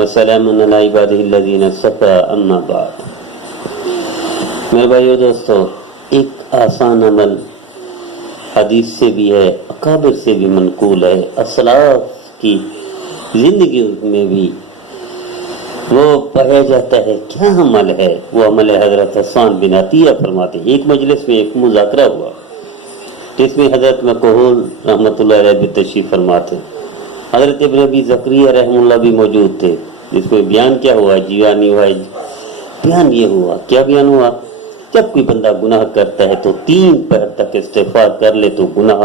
وسلام علی عبادہ الذین اصطفی اما بعد۔ میرے بھائیو دوستو، ایک آسان عمل حدیث سے بھی ہے، اکابر سے بھی منقول ہے، اسلاف کی زندگی میں بھی وہ پڑھا جاتا ہے۔ کیا عمل ہے وہ؟ عمل حضرت حسان بن عطیہ فرماتے ہیں، ایک مجلس میں ایک مذاکرہ ہوا جس میں حضرت مکحول رحمۃ اللہ علیہ بھی تشریف فرماتے ہیں، حضرت ابن ابی زکریا رحمہ اللہ بھی موجود تھے، جس میں بیان کیا ہوا؟ جیوانی ہوا۔ بیان یہ ہوا، کیا بیان ہوا؟ جب کوئی بندہ گناہ کرتا ہے تو 3 پہر تک استغفار کر لے تو گناہ،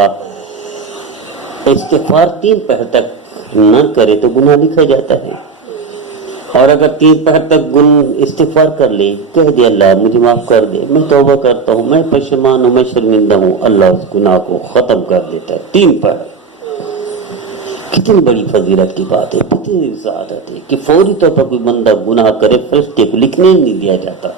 استغفار 3 پہر تک نہ کرے تو گناہ لکھا جاتا ہے، اور اگر 3 پہر تک استغفار کر لے، کہہ دے اللہ مجھے معاف کر دے، میں توبہ کرتا ہوں، میں پشیمان ہوں، میں شرمندہ ہوں، اللہ اس گناہ کو ختم کر دیتا ہے 3 پہر۔ کتنی بڑی فضیلت کی بات ہے، کتنی سعادت ہے کہ فوری طور پر کوئی بندہ گناہ کرے فرشتے کو لکھنے نہیں دیا جاتا۔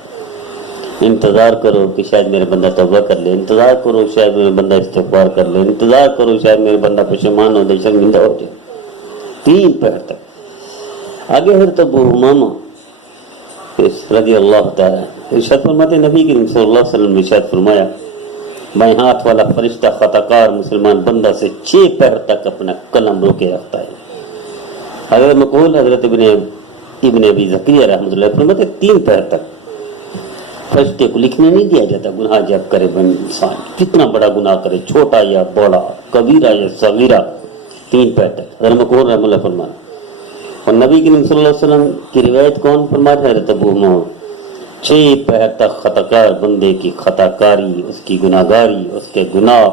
انتظار کرو کہ شاید میرا بندہ توبہ کر لے، انتظار کرو شاید میرا بندہ استغفار کر لے، انتظار کرو شاید میرا بندہ پشیمان ہو جائے، شرمندہ ہو جائے، 3 پہر تک۔ آگے حضرت ابو امامہ رضی اللہ تعالیٰ ارشاد فرماتے، نبی کریم صلی اللہ علیہ وسلم نے ارشاد فرمایا، بائیں ہاتھ والا فرشتہ خطا کار مسلمان بندہ سے 6 پہر تک اپنا قلم روکے رکھتا ہے۔ حضرت مقبول حضرت ابن ابی زکریا رحمۃ اللہ فرماتے 3 پہر تک فرشتے کو لکھنے نہیں دیا جاتا گناہ جب کرے انسان، کتنا بڑا گناہ کرے، چھوٹا یا بڑا، کبیرہ یا صغیرہ، 3 پہر تک حضرت مقبول رحمۃ اللہ فرماتے۔ اور نبی کریم صلی اللہ علیہ وسلم کی روایت کون فرماتے ہیں؟ حضرت ابو امامہ، 6 پہر تک خطاکار بندے کی خطاکاری، اس کی گناہگاری، اس کے گناہ،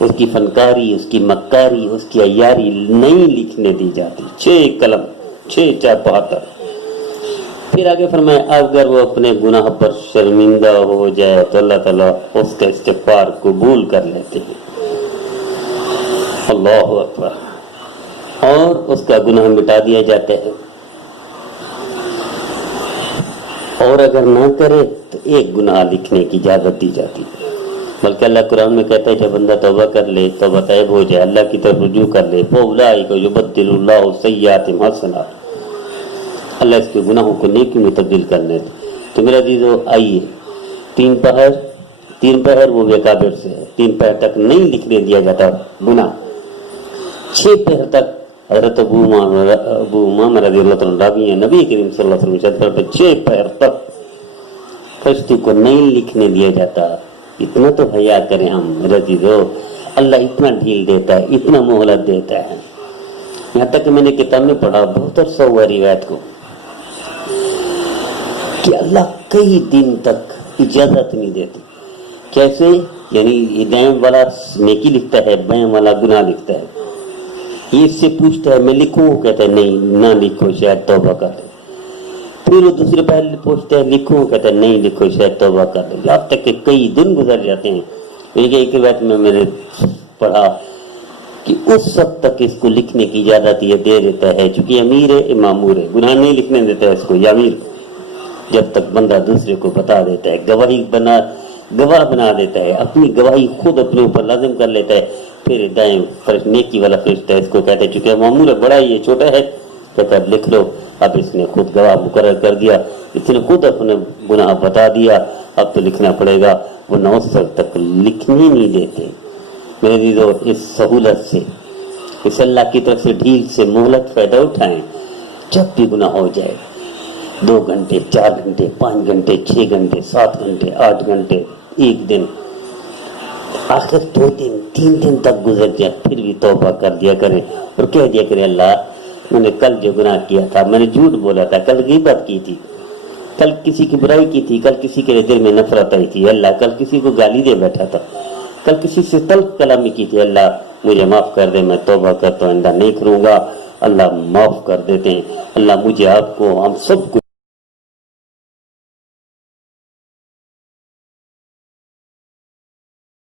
اس کی فنکاری، اس کی مکاری، اس کی عیاری نہیں لکھنے دی جاتی۔ 6 قلم، 6 4 72۔ پھر آگے فرمایا، اگر وہ اپنے گناہ پر شرمندہ ہو جائے تو اللہ تعالیٰ اس کا استغفار قبول کر لیتے ہیں۔ اللہ اکبر، اور اس کا گناہ مٹا دیا جاتا ہے، اور اگر نہ کرے تو 1 گناہ لکھنے کی اجازت دی جاتی ہے۔ بلکہ اللہ قرآن میں کہتا ہے جب بندہ توبہ کر لے، توبہ طیب ہو جائے، اللہ کی طرف رجوع کر لے، فَأُولَٰئِکَ يُبَدِّلُ اللَّهُ سَیِّئَاتِهِمْ حَسَنَاتٍ، اللہ اس کے گناہوں کو نیکی میں تبدیل کر لیتے۔ تو میرا عزیزو، آئیے 3 پہر وہ اکابر سے ہے، 3 پہر تک نہیں لکھنے دیا جاتا گناہ، 6 پہر تک حضرت ابو امامہ رضی اللہ عنہ راوی ہیں، نبی کریم صلی اللہ علیہ وسلم پر 6 پہر تک فرشتے کو نہیں لکھنے دیا جاتا۔ اتنا تو حیا کریں ہم میرے عزیزو، اللہ اتنا ڈھیل دیتا ہے، اتنا مہلت دیتا ہے۔ یہاں تک کہ میں نے کتاب میں پڑھا، بہت عرصہ ہوا روایت کو، کہ اللہ کئی دن تک اجازت نہیں دیتے۔ کیسے؟ یعنی دائیں والا نیکی لکھتا ہے، بائیں والا گناہ لکھتا ہے، یہ اس سے پوچھتا ہے میں لکھوں، کہتا ہے نہیں نہ لکھو شاید توبہ کر دے۔ پھر وہ دوسرے پہلے پوچھتا ہے لکھوں، کہتا ہے نہیں لکھو شاید توبہ کر دے، یہاں تک کہ کئی دن گزر جاتے ہیں۔ ایک روایت میں نے پڑھا کہ اس وقت تک اس کو لکھنے کی اجازت یہ دے دیتا ہے، چونکہ امیر ہے، مامور ہے، گناہ نہیں لکھنے دیتا ہے اس کو، یہ امیر، جب تک بندہ دوسرے کو بتا دیتا ہے، گواہ بنا دیتا ہے، اپنی گواہی خود اپنے اوپر لازم کر لیتا ہے، پھر دائیں نیکی والا فرشتہ اس کو کہتا ہے چونکہ مامور ہے، بڑا یہ چھوٹا ہے، کہتا ہے لکھ لو۔ اب اس نے خود گواہ مقرر کر دیا، اس نے خود اپنے گناہ بتا دیا، اب تو لکھنا پڑے گا، وہ 9 سال تک لکھنے نہیں دیتے۔ میرے عزیزو، اس سہولت سے، اس اللہ کی طرف سے ڈھیل سے مہلت فائدہ اٹھائیں۔ جب بھی گناہ ہو جائے، 2 گھنٹے، 4 گھنٹے، 5 گھنٹے، 6 گھنٹے، 7 گھنٹے، 8 گھنٹے، 1 دن، آخر 2 دن، 3 دن تک گزر جائے، پھر بھی توبہ کر دیا کریں اور کہہ دیا کریں اللہ میں نے کل جو گناہ کیا تھا، میں نے جھوٹ بولا تھا، کل غیبت کی تھی، کل کسی کی برائی کی تھی، کل کسی کے دل میں نفرت آئی تھی، اللہ کل کسی کو گالی دے بیٹھا تھا، کل کسی سے تلخ کلامی کی تھی، اللہ مجھے معاف کر دے، میں توبہ کرتا ہوں، آئندہ نہیں کروں گا، اللہ معاف کر دیتے ہیں۔ اللہ مجھے، آپ کو، ہم سب کو